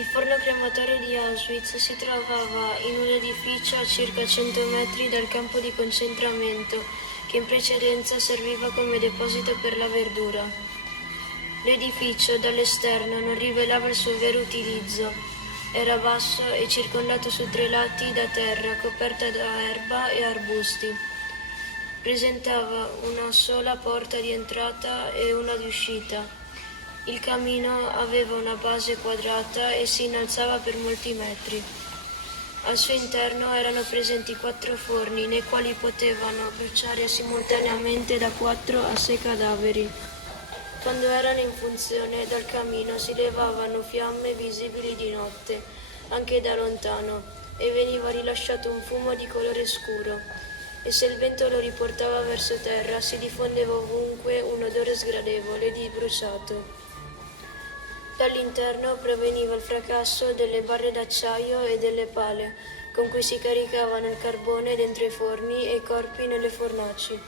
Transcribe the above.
Il forno crematorio di Auschwitz si trovava in un edificio a circa 100 metri dal campo di concentramento, che in precedenza serviva come deposito per la verdura. L'edificio dall'esterno non rivelava il suo vero utilizzo. Era basso e circondato su 3 lati da terra coperta da erba e arbusti. Presentava una sola porta di entrata e una di uscita. Il camino aveva una base quadrata e si innalzava per molti metri. Al suo interno erano presenti 4 forni nei quali potevano bruciare simultaneamente da 4 a 6 cadaveri. Quando erano in funzione, dal camino si levavano fiamme visibili di notte, anche da lontano, e veniva rilasciato un fumo di colore scuro. E se il vento lo riportava verso terra, si diffondeva ovunque un odore sgradevole di bruciato. Dall'interno proveniva il fracasso delle barre d'acciaio e delle pale, con cui si caricavano il carbone dentro i forni e i corpi nelle fornaci.